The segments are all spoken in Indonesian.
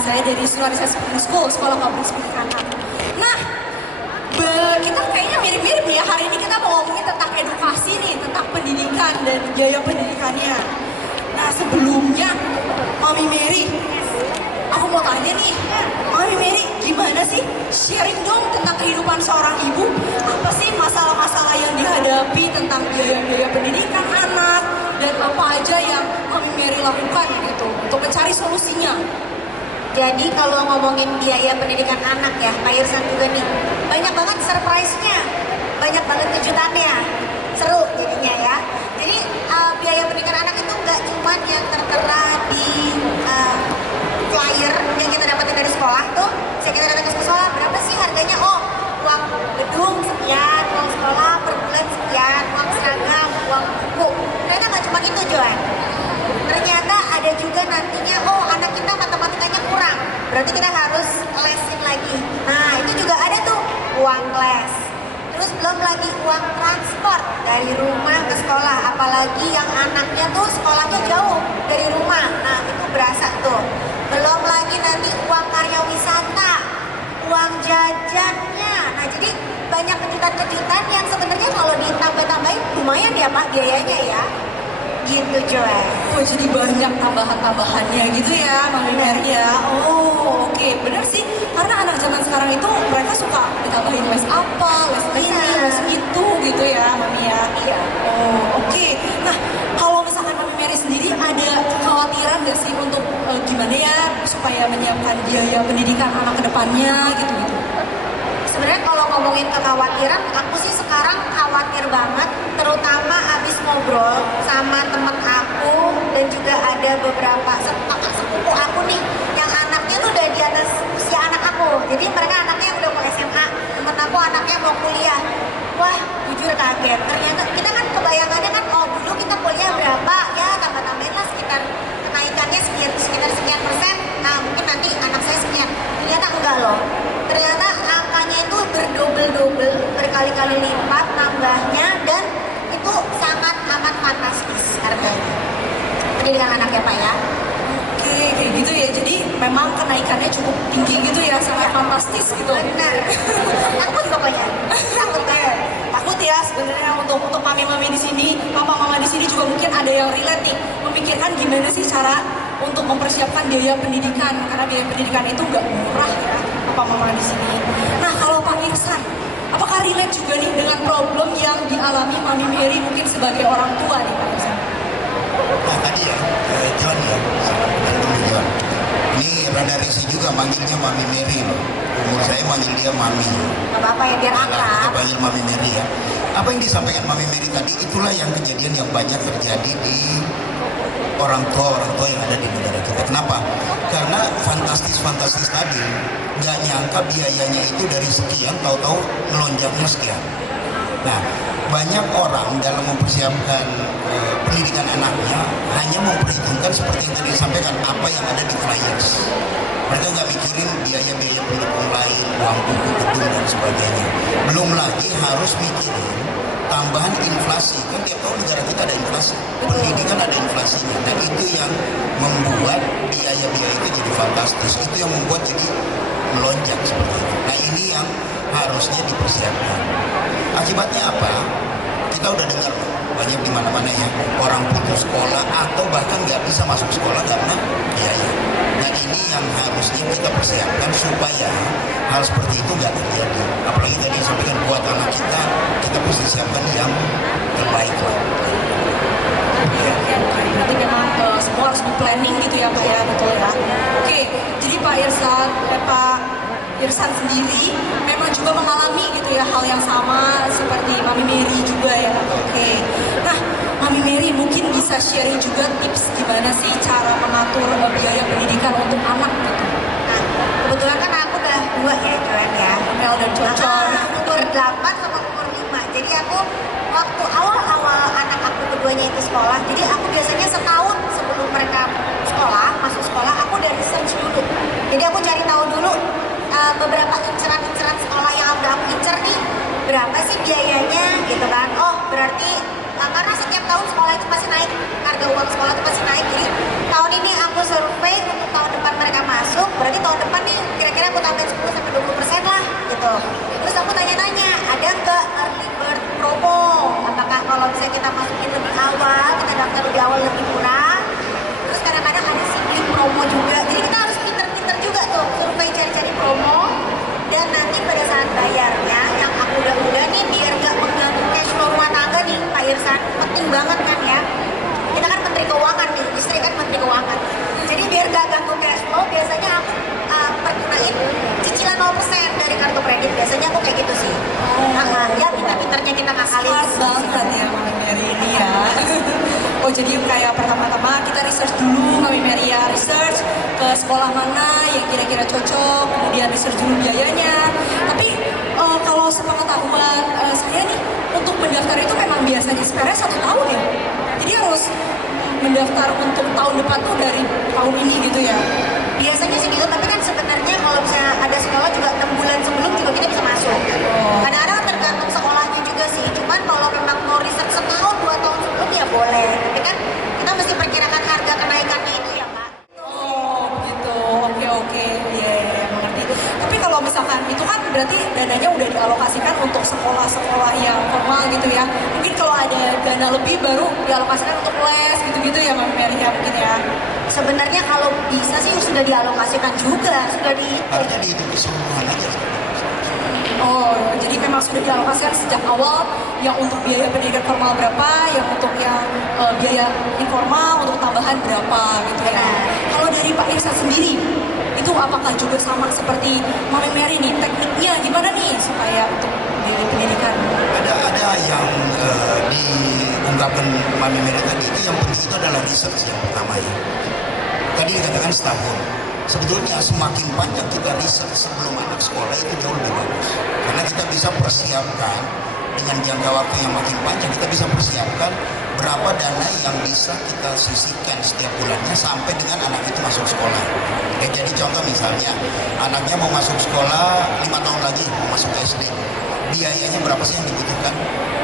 saya dari Sulawesi School, Sekolah Public Speaking Anak. Nah, kita kayaknya mirip-mirip nih ya. Hari ini kita mau ngomongin tentang edukasi nih, tentang pendidikan dan biaya pendidikannya. Nah, sebelumnya, Mami Mary, aku mau tanya nih, Mami Mary, gimana sih sharing dong tentang kehidupan seorang ibu? Apa sih masalah-masalah yang dihadapi tentang biaya-biaya pendidikan anak? Dan apa aja yang Mami Mary lakukan gitu untuk mencari solusinya? Jadi kalau ngomongin biaya pendidikan anak ya, Pak Irsan juga nih, banyak banget surprise-nya, banyak banget kejutannya, seru jadinya ya. Jadi biaya pendidikan anak itu nggak cuma yang tertera di flyer yang kita dapatin dari sekolah tuh, saya kita datang ke sekolah, berapa sih harganya? Oh, uang gedung sekian, uang sekolah per bulan sekian, uang seragam, uang buku. Ternyata nggak cuma itu, Joan. Ternyata ada juga nantinya, oh anak kita matematikanya kurang, berarti kita harus lesin lagi. Nah itu juga ada tuh uang les. Terus belum lagi uang transport dari rumah ke sekolah, apalagi yang anaknya tuh sekolahnya jauh dari rumah. Nah itu berasa tuh. Belum lagi nanti uang karya wisata, uang jajannya. Nah jadi banyak kejutan-kejutan yang sebenarnya kalau ditambah-tambahin lumayan ya Pak biayanya ya. Gitu Joel. Oh jadi banyak tambahan-tambahannya gitu ya Mami Mary ya. Oh oke. Bener sih, karena anak zaman sekarang itu mereka suka ditambahin les apa, les ini, les itu gitu ya Mami ya. Iya. Oh oke. Nah kalau misalkan Mami Mary sendiri ada kekhawatiran nggak sih untuk gimana ya supaya menyiapkan biaya pendidikan anak kedepannya gitu-gitu? Sebenarnya kalau ngomongin kekhawatiran, aku sih sekarang khawatir banget, terutama abis ngobrol sama temen aku dan juga ada beberapa kakak sepupu aku nih, yang anaknya tuh udah di atas usia anak aku. Jadi mereka anaknya udah mau SMA, temen aku anaknya mau kuliah. Wah, jujur kaget. Ternyata kita kan kebayangannya kan, oh dulu kita kuliah berapa, ya tambah-tambahin lah sekitar kenaikannya sekitar sekian persen. Nah mungkin nanti anak saya sekian. Ternyata enggak loh. Ternyata angkanya itu berdobel-dobel, berkali-kali lipat nambahnya, dan itu sangat amat fantastis harganya. Pendidikan anak ya Pak ya. Oke, kayak gitu ya. Jadi memang kenaikannya cukup tinggi gitu ya, sangat fantastis gitu. Benar. Takut pokoknya. Takut banget. Takut ya sebenarnya untuk mami-mami di sini, mama-mama di sini juga mungkin ada yang relate nih, memikirkan gimana sih cara untuk mempersiapkan biaya pendidikan, karena biaya pendidikan itu nggak murah ya, mama di sini. Nah kalau Pak Irsan, apakah relate juga nih dengan problem yang dialami Mami Mary mungkin sebagai orang tua nih Pak Irsan? Nah tadi ya, John ya, dan temen John. Ini rada risih juga manggilnya Mami Mary loh. Umur saya manggil dia Mami. Gak apa-apa ya biar Kita akrab. panggil Mami Mary ya. Apa yang disampaikan Mami Mary tadi, itulah yang kejadian yang banyak terjadi di orang tua yang ada di negara kita. Kenapa? Karena fantastis tadi, nggak nyangka biayanya itu dari sekian, tahu-tahu melonjaknya sekian. Nah, banyak orang dalam mempersiapkan pendidikan anaknya hanya memperhitungkan seperti yang tadi disampaikan, apa yang ada di flyers. Mereka nggak mikirin biaya-biaya pendukung lain, uang buku, gedung, dan sebagainya. Belum lagi harus mikirin tambahan inflasi. Kan tiap tahun negara kita ada inflasi. Pendidikan ada inflasinya. Dan itu yang membuat biaya-biaya itu jadi fantastis. Itu yang membuat jadi melonjak seperti itu. Nah ini yang harusnya dipersiapkan. Akibatnya apa? Kita udah dengar banyak di mana-mana ya, orang putus sekolah atau bahkan nggak bisa masuk sekolah karena biaya. Nah ini yang harusnya kita persiapkan supaya hal seperti itu nggak terjadi. Apalagi tadi disampaikan buat anak kita mesti siapkan yang terbaik lah. Ya, berarti memang semua harus di planning gitu ya Pak ya, betul ya. Oke, jadi Pak Irsan sendiri memang juga mengalami gitu ya hal yang sama seperti Mami Mary juga ya. Oke, nah Mami Mary mungkin bisa sharing juga tips gimana sih cara mengatur biaya pendidikan untuk anak gitu. Nah, kebetulan kan aku udah 2 ya Joan ya. Mel dan Cocor. Umur 8 sama umur 5. Jadi aku waktu awal-awal anak aku keduanya itu sekolah, jadi aku biasanya setahun sebelum mereka masuk sekolah, aku udah research dulu. Jadi aku cari tahu dulu beberapa inceran-inceran sekolah yang udah aku incer nih, berapa sih biayanya gitu kan. Oh berarti karena setiap tahun sekolah itu pasti naik, harga uang sekolah itu pasti naik. Jadi tahun ini aku survei untuk tahun depan mereka masuk, berarti tahun depan nih kira-kira aku tambahin 10-20% lah gitu. Terus aku tanya-tanya, ada nggak early bird promo? Apakah kalau misalnya kita masukin lebih awal, kita daftar lebih awal lebih murah? Terus kadang-kadang ada sibling promo juga. Jadi kita harus pinter-pinter juga tuh survei cari-cari promo. Dan nanti pada saat bayarnya, yang aku udah nih biar nggak mengganggu cash flow rumah tangga nih Pak Irsan, penting banget kan ya. Kita kan menteri keuangan nih, istri kan menteri keuangan. Jadi biar nggak ganggu cash flow, biasanya aku pergunain cicilan 0% dari kartu kredit. Biasanya aku kayak gitu sih. Ya pinter-pinternya kita ngakalin. Smart banget ya Mami Mary ini ya. Oh jadi kayak pertama-tama kita research dulu Mami Mary ya, research ke sekolah mana yang kira-kira cocok, kemudian research dulu biayanya. Tapi kalau sepengetahuan saya nih, untuk mendaftar itu memang biasanya spare 1 tahun ya. Jadi harus mendaftar untuk tahun depan tuh dari tahun ini gitu ya. Biasanya sih gitu, tapi kan sebenarnya kalau misalnya ada sekolah juga 6 bulan sebelum juga kita bisa masuk. Kadang-kadang tergantung sekolahnya juga sih. Cuman kalau memang mau riset setahun 2 tahun sebelum ya boleh. Tapi kan kita mesti perkirakan harga kenaikannya itu ya Pak. Oh gitu, oke, iya, mengerti. Tapi kalau misalkan itu kan berarti dananya udah dialokasikan untuk sekolah-sekolah yang formal gitu ya. Mungkin kalau ada dana lebih baru dialokasikan untuk les gitu-gitu ya Mami Mary ya mungkin ya. Sebenarnya kalau bisa sih sudah dialokasikan juga, sudah di. Harusnya dihitung keseluruhan aja. Oh, jadi memang sudah dialokasikan sejak awal yang untuk biaya pendidikan formal berapa, yang untuk yang biaya informal untuk tambahan berapa gitu ya. Kalau dari Pak Irsan sendiri, itu apakah juga sama seperti Mami Mary nih, tekniknya gimana nih supaya untuk biaya pendidikan? Ada yang diungkapkan Mami Mary tadi, itu yang penting itu adalah research yang pertama ya. Tadi dikatakan setahun. Sebetulnya semakin panjang kita riset sebelum anak sekolah itu jauh lebih bagus. Karena kita bisa persiapkan dengan jangka waktu yang makin panjang, kita bisa persiapkan berapa dana yang bisa kita sisihkan setiap bulannya sampai dengan anak itu masuk sekolah. Ya, jadi contoh misalnya, anaknya mau masuk sekolah 5 tahun lagi, mau masuk SD. Biayanya berapa sih yang dibutuhkan?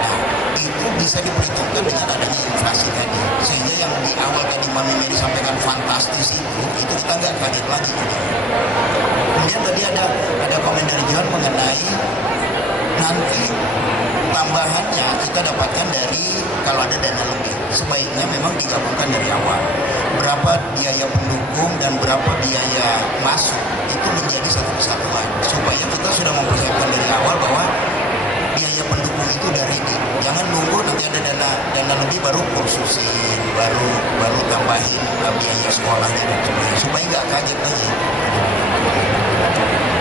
Nah, itu bisa diperhitungkan dengan adanya inflasi tadi. Sehingga yang di awal tadi Mami Mary sampaikan fantastis itu kita nggak kaget lagi. Kemudian tadi ada komen dari Johan mengenai nanti tambahannya kita dapatkan dari kalau ada dana lebih. Sebaiknya memang digabungkan dari awal. Berapa biaya pendukung dan berapa biaya masuk itu menjadi satu kesatuan. Supaya kita sudah mempersiapkan dari awal bahwa biaya pendukung itu udah ready. Jangan nunggu nanti ada dana lebih baru kursusin, baru tambahin biaya sekolahnya dan sebagainya. Supaya nggak kaget lagi.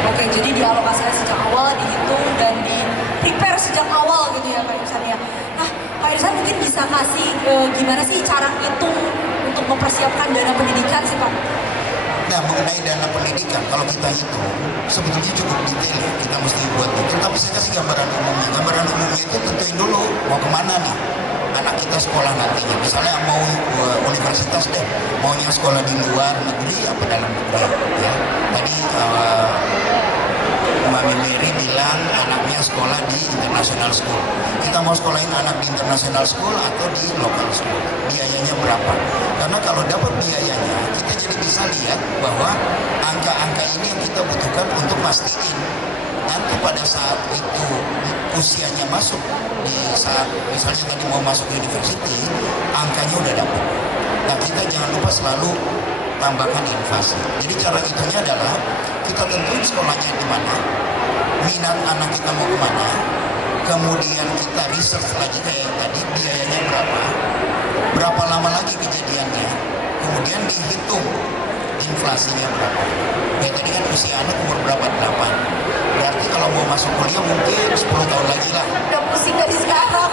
Oke, jadi dialokasikan sejak awal, dihitung dan di prepare sejak awal gitu ya Pak Irsan ya. Nah, Pak Irsan mungkin bisa kasih gimana sih cara hitung untuk mempersiapkan dana pendidikan sih Pak? Nah, mengenai dana pendidikan, kalau kita hitung, sebetulnya cukup detail ya. Kita mesti buat detail, tapi saya kasih gambaran umumnya. Gambaran umumnya itu tentuin dulu mau kemana nih anak kita sekolah nantinya. Misalnya mau universitas deh, maunya sekolah di luar negeri apa dalam negeri. Ya. Tadi Mami Mary bilang anaknya sekolah di international school. Kita mau sekolahin anak di international school atau di local school. Biayanya berapa? Karena kalau dapat biayanya, kita jadi bisa lihat bahwa angka-angka ini yang kita butuhkan untuk pastiin nanti pada saat itu usianya masuk di saat misalnya tadi mau masuk university, angkanya udah dapat. Nah, kita jangan lupa selalu tambahkan inflasi. Jadi cara itunya adalah kita tentuin sekolahnya di mana, minat anak kita mau kemana, kemudian kita research lagi kayak yang tadi biayanya berapa lama lagi kejadiannya, kemudian dihitung inflasinya berapa. Kayak tadi kan usia anak umur berapa? 8. Berarti kalau mau masuk kuliah mungkin 10 tahun lagi lah. Udah pusing dari sekarang.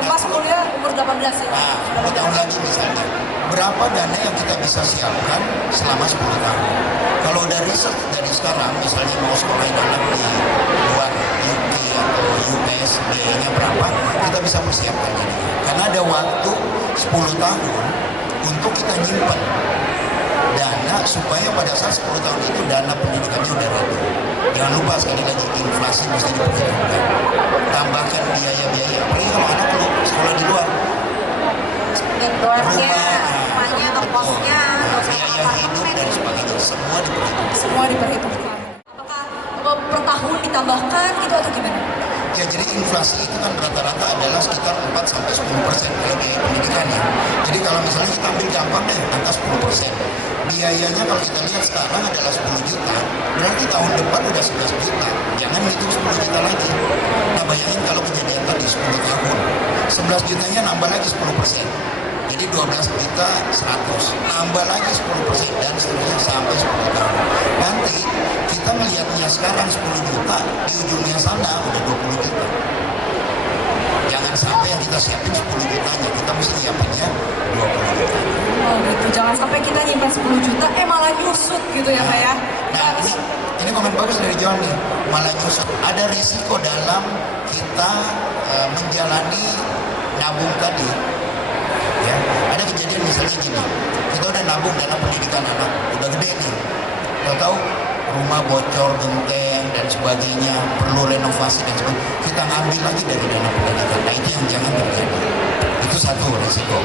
Masuk kuliah umur 18 ya. Nah, 10 tahun lagi misalnya. Berapa dana yang kita bisa siapkan selama 10 tahun? Kalau udah riset dari sekarang, misalnya mau sekolahin anak di luar UK atau US, biayanya berapa, kita bisa persiapkan ini. Karena ada waktu 10 tahun untuk kita nyimpan dana supaya pada saat 10 tahun itu dana pendidikannya udah ready. Jangan lupa sekali lagi inflasi mesti diperhitungkan. Tambahkan biaya-biaya. Apalagi kalau anak sekolah di luar. Indoornya, rumahnya, kosnya, biaya hidup dan sebagainya, Semua diperhitungkan. Apakah per tahun ditambahkan gitu atau gimana? Ya, jadi inflasi itu kan rata-rata adalah sekitar 4-10% kalau biaya pendidikan ya. Jadi kalau misalnya kita ambil gampang deh, angka 10%. Biayanya kalau kita lihat sekarang adalah 10 juta, berarti tahun depan udah 11 juta. Jangan hitung 10 juta lagi. Nah, bayangin kalau kejadian tadi 10 tahun, 11 jutanya nambah lagi 10%. Jadi 12 juta 100, nambah lagi 10% dan seterusnya sampai 10 tahun. Nanti kita melihatnya sekarang 10 juta, di ujungnya sana udah 20 juta. Jangan sampai yang kita siapin 10 jutanya, kita mesti siapinnya 20 juta. Oh gitu, jangan sampai kita nyimpan 10 juta, malah nyusut gitu ya Pak ya. Nah, ini komen bagus dari John nih, malah nyusut. Ada risiko dalam kita menjalani nabung tadi. Ya, ada kejadian misalnya gini, kita udah nabung dana pendidikan anak, udah gede nih, tahu rumah bocor, genteng dan sebagainya, perlu renovasi dan sebagainya, kita ngambil lagi dari dana pendidikan. Nah, itu yang jangan terjadi. Itu satu risiko.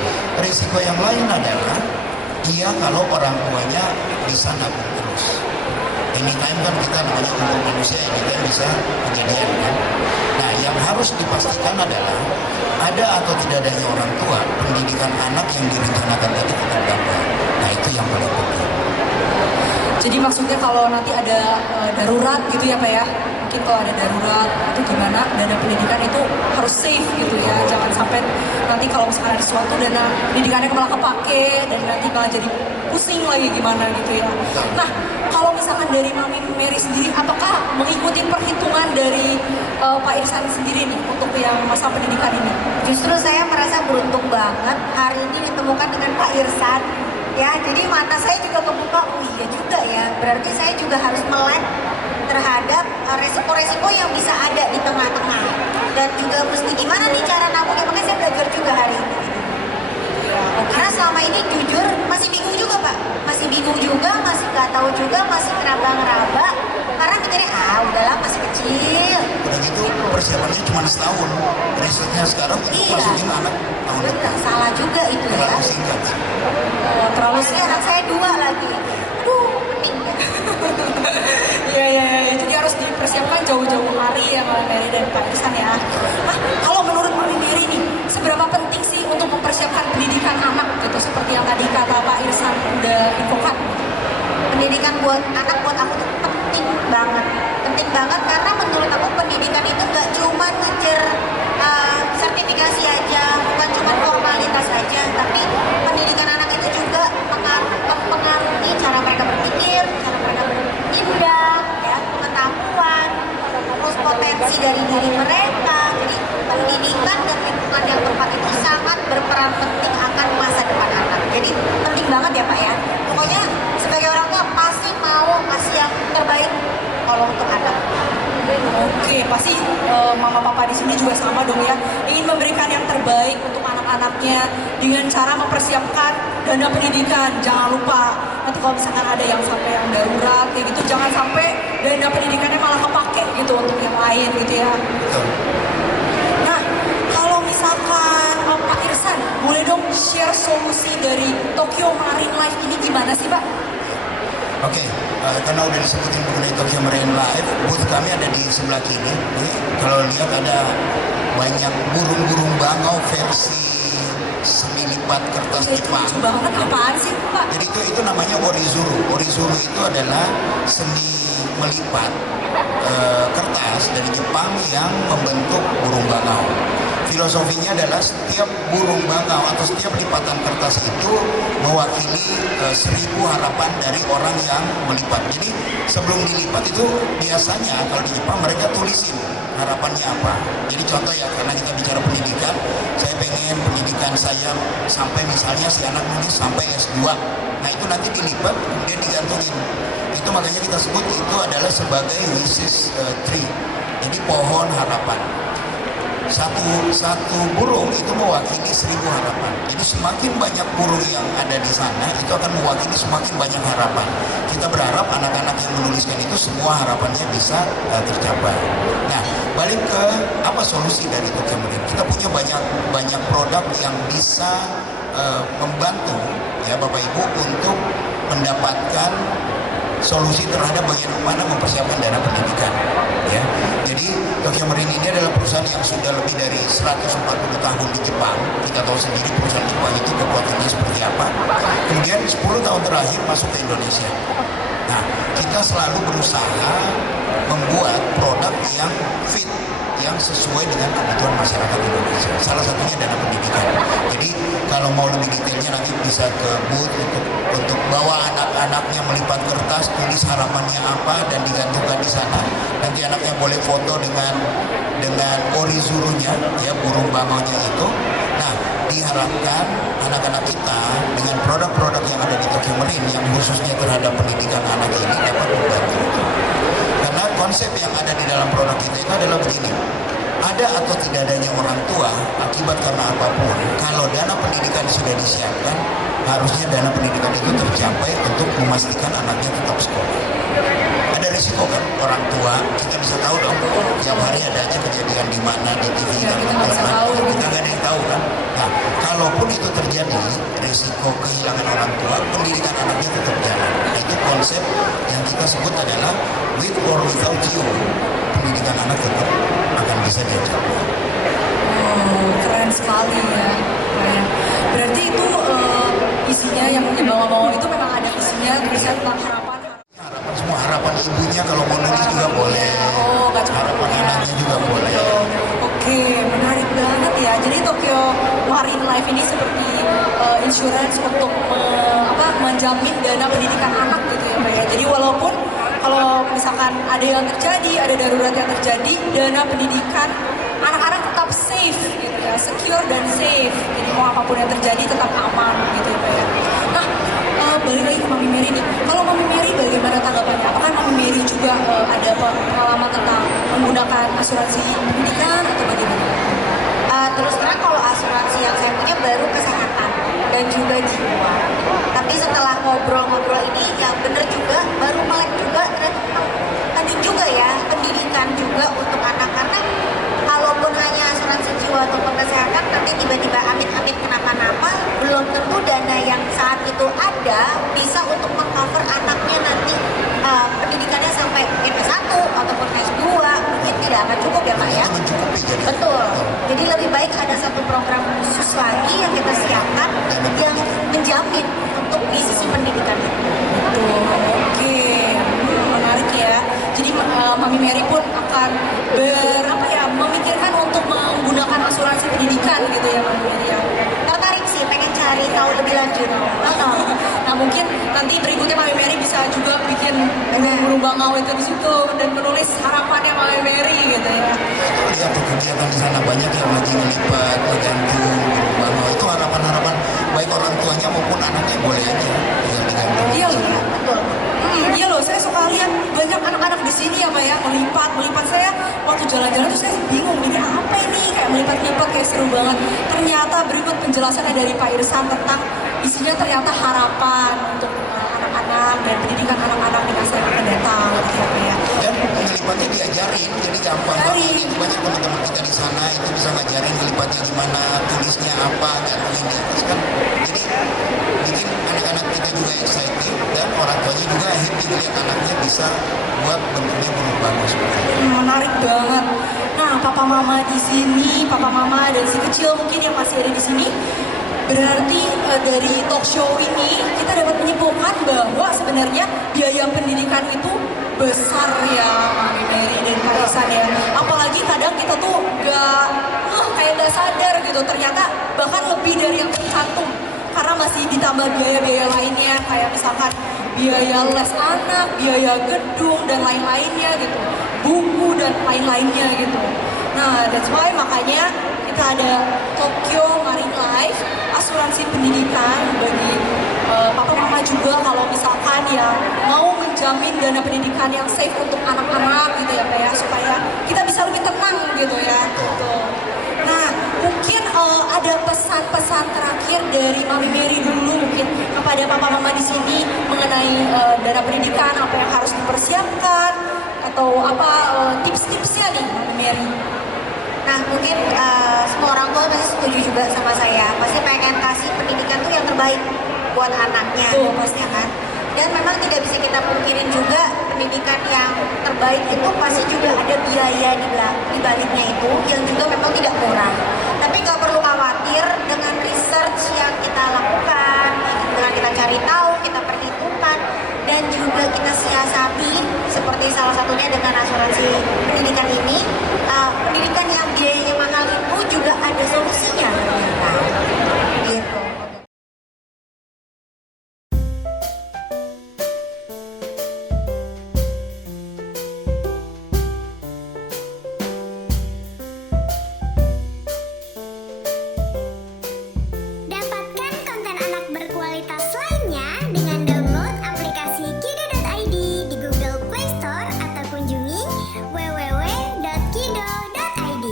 Risiko yang lain adalah dia kalau orang tuanya bisa nabung terus. Anytime kan kita namanya untuk manusia, anytime bisa kejadian kan. Nah, yang harus dipastikan adalah ada atau tidak adanya orang tua, pendidikan anak yang direncanakan tadi tetap dapat. Nah, itu yang paling penting. Jadi maksudnya kalau nanti ada darurat gitu ya Pak ya, mungkin kalau ada darurat atau gimana, dana pendidikan itu harus safe gitu ya. Jangan sampai nanti kalau misalkan ada sesuatu dana pendidikannya malah kepake dan nanti malah jadi pusing lagi gimana gitu ya. Nah, kalau misalkan dari Mami Mary sendiri, apakah mengikuti perhitungan dari Pak Irsan sendiri nih untuk yang masa pendidikan ini? Justru saya merasa beruntung banget hari ini ditemukan dengan Pak Irsan. Ya, jadi mata saya juga kebuka, oh iya juga ya, berarti saya juga harus melek terhadap resiko-resiko yang bisa ada di tengah-tengah. Dan juga mesti gimana nih cara nabungnya, makanya saya belajar juga hari ini. Karena selama ini jujur masih bingung juga Pak, masih bingung juga, masih nggak tahu juga, masih ngeraba-ngeraba. Karena mikirnya udahlah masih kecil. Udah gitu persiapannya cuma setahun, risetnya sekarang untuk masukin anak tahun depan. Salah juga itu ya. Terlalu singkat. Terlalu Ini anak saya 2 lagi. Aduh, pening ya. Iya. Jadi harus dipersiapkan jauh-jauh hari ya Mbak Mary dan Pak Irsan ya. Nah, kalau menurut Mbak Mary nih, seberapa penting sih untuk mempersiapkan pendidikan anak gitu, seperti yang tadi kata Pak Irsan udah infokan? Pendidikan buat anak buat aku tuh penting banget karena menurut aku pendidikan itu nggak cuma ngejar sertifikasi aja, bukan cuma formalitas aja, tapi pendidikan anak itu juga mempengaruhi cara mereka berpikir, cara mereka bertindak, ya, pengetahuan, terus potensi dari diri mereka. Jadi pendidikan dan lingkungan yang tepat itu sangat berperan penting akan masa depan anak. Jadi penting banget ya Pak ya. Pokoknya sebagai orang tua pasti mau kasih yang terbaik kalau untuk anak. Oke, pasti mama papa di sini juga sama dong ya, ingin memberikan yang terbaik untuk anak-anaknya dengan cara mempersiapkan dana pendidikan. Jangan lupa nanti kalau misalkan ada yang sampai yang darurat kayak gitu, jangan sampai dana pendidikannya malah kepake gitu untuk yang lain gitu ya. Betul. Nah, kalau misalkan Pak Irsan boleh dong share solusi dari Tokyo Marine Life ini gimana sih Pak? Oke, karena udah disebutin mengenai Tokyo Marine Life, booth kami ada di sebelah kiri. Jadi kalau lihat ada banyak burung-burung bangau versi semi lipat kertas Jepang. Lucu banget, apaan sih Pak? Jadi itu namanya orizuru. Orizuru itu adalah seni melipat kertas dari Jepang yang membentuk burung bangau. Filosofinya adalah setiap burung bangau atau setiap lipatan kertas itu mewakili 1000 harapan dari orang yang melipat. Jadi sebelum dilipat itu biasanya kalau di Jepang mereka tulisin harapannya apa. Jadi contoh ya, karena kita bicara pendidikan, saya pengen pendidikan saya sampai misalnya si anak nulis sampai S2. Nah itu nanti dilipat kemudian digantungin. Itu makanya kita sebut itu adalah sebagai wishes tree. Jadi pohon harapan. satu burung itu mewakili 1000 harapan. Jadi semakin banyak burung yang ada di sana itu akan mewakili semakin banyak harapan. Kita berharap anak-anak yang menuliskan itu semua harapannya bisa tercapai. Nah, balik ke apa solusi dari Tokyo Marine. Kita punya banyak produk yang bisa membantu ya Bapak Ibu untuk mendapatkan solusi terhadap bagaimana mempersiapkan dana pendidikan ya. Jadi Tokyo Marine ini adalah perusahaan yang sudah lebih dari 140 tahun di Jepang. Kita tahu sendiri perusahaan Jepang itu kekuatannya seperti apa. Kemudian 10 tahun terakhir masuk ke Indonesia. Nah, kita selalu berusaha membuat produk yang fit, yang sesuai dengan kebutuhan masyarakat Indonesia. Salah satunya dana pendidikan. Jadi kalau mau lebih detailnya nanti bisa ke booth untuk bawa anak-anaknya melipat kertas, tulis harapannya apa dan digantungkan di sana. Nanti anaknya boleh foto dengan orizurunya, ya burung bangonya itu. Nah, diharapkan anak-anak kita dengan produk-produk yang ada di Tokyo Marine yang khususnya terhadap pendidikan anak ini dapat membantu. Karena konsep yang ada di dalam produk kita itu adalah begini. Ada atau tidak adanya orang tua, akibat karena apapun, kalau dana pendidikan sudah disiapkan, harusnya dana pendidikan itu tercapai untuk memastikan anaknya tetap sekolah. Ada risiko kan orang tua, kita bisa tahu dong, tiap hari ada aja kejadian di mana, di TV, kita nggak bisa tahu. Kita nggak ada yang tahu kan. Nah, kalaupun itu terjadi, risiko kehilangan orang tua, pendidikan anaknya tetap jalan. Nah, itu konsep yang kita sebut adalah with or without you, pendidikan anak tetap akan bisa dicapai. Keren sekali ya. Berarti itu isinya yang punya bawa-bawa itu memang ada isinya tulisan tentang harapan. Harapan semua, harapan ibunya kalau mau nulis juga boleh. Oh, gak cuma harapan anaknya juga boleh. Oke, menarik banget ya. Jadi Tokyo Marine Life ini seperti insurance untuk menjamin dana pendidikan anak gitu ya Pak ya. Jadi walaupun kalau misalkan ada yang terjadi, ada darurat yang terjadi, dana pendidikan anak-anak tetap safe gitu ya, secure dan safe. Jadi mau apapun yang terjadi tetap aman gitu ya Pak ya. Nah, balik lagi ke Mami Mary nih. Kalau Mami Mary bagaimana tanggapannya? Apakah Mami Mary juga ada pengalaman tentang menggunakan asuransi pendidikan atau bagaimana? Terus terang kalau asuransi yang saya punya baru kesehatan dan juga jiwa. Tapi setelah ngobrol-ngobrol ini yang benar juga, baru melek juga ternyata penting juga ya pendidikan juga untuk anak, karena kalaupun hanya asuransi jiwa atau kesehatan nanti tiba-tiba amit-amit kenapa-napa, belum tentu dana yang saat itu ada bisa untuk mengcover anaknya nanti pendidikannya sampai S1 ataupun S2 mungkin tidak akan cukup ya Pak ya. Mencukupi jadi. Betul. Jadi lebih baik ada satu program khusus lagi yang kita siapkan yang menjamin untuk di sisi pendidikan. Betul. Oke, menarik ya. Jadi Mami Mary pun akan memikirkan untuk menggunakan asuransi pendidikan gitu ya Mami Mary ya. Tertarik sih, pengen cari tahu lebih lanjut. Nah mungkin nanti berikutnya Mami Mary bisa juga bikin burung bangau itu di situ dan menulis harapannya Mami Mary gitu ya. Lihat tuh kegiatan di sana banyak yang lagi ngelipat, ngegantung, burung bangau itu harapan-harapan baik orang tuanya maupun anaknya boleh aja tinggal digantung. Iya loh, betul. Iya loh, saya suka lihat banyak anak-anak di sini ya Mbak ya melipat saya waktu jalan-jalan tuh saya bingung ini apa ini kayak melipat-lipat kayak seru banget. Ternyata berikut penjelasannya dari Pak Irsan tentang isinya ternyata harapan untuk anak-anak dan pendidikan anak-anak di masa yang akan datang gitu ya. Dan ngelipatnya diajarin, jadi gampang banget. Itu banyak teman-teman kita di sana itu bisa ngajarin ngelipatnya gimana, tulisnya apa, gantungin di atas kan. Jadi bikin anak-anak kita juga excited dan orang tuanya juga happy melihat anaknya bisa buat bentuknya burung bangau seperti itu. Menarik banget. Nah, papa mama di sini, papa mama dan si kecil mungkin yang masih ada di sini, berarti dari talk show ini kita dapat menyimpulkan bahwa sebenarnya biaya pendidikan itu besar ya Mami Mary dan Pak Ihsan ya. Apalagi kadang kita tuh kayak gak sadar gitu, ternyata bahkan lebih dari yang tercantum karena masih ditambah biaya-biaya lainnya kayak misalkan biaya les anak, biaya gedung dan lain-lainnya gitu, buku dan lain-lainnya gitu. Nah, that's why makanya kita ada Tokyo Marine Life, asuransi pendidikan bagi papa mama juga kalau misalkan ya mau menjamin dana pendidikan yang safe untuk anak-anak gitu ya Pak ya, supaya kita bisa lebih tenang gitu ya. Gitu. dari Mami Mary dulu mungkin kepada papa mama di sini mengenai dana pendidikan, apa yang harus dipersiapkan atau apa tips-tipsnya nih Mami Mary? Nah mungkin semua orang tua pasti setuju juga sama saya, pasti pengen kasih pendidikan tuh yang terbaik buat anaknya. Betul, pasti. Ya kan? Dan memang tidak bisa kita pungkirin juga pendidikan yang terbaik itu pasti juga ada biaya di baliknya itu yang juga memang tidak murah. Tapi nggak perlu khawatir dengan research yang kita lakukan, dengan kita cari tahu, kita perhitungkan, dan juga kita siasati seperti salah satunya dengan asuransi pendidikan ini. Pendidikan yang biayanya mahal itu juga ada solusinya ternyata. Gitu. Dapatkan konten anak berkualitas lainnya dengan download aplikasi Kido.id di Google Play Store atau kunjungi www.kido.id.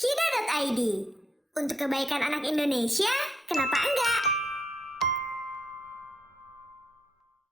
Kido.id, untuk kebaikan anak Indonesia, kenapa enggak?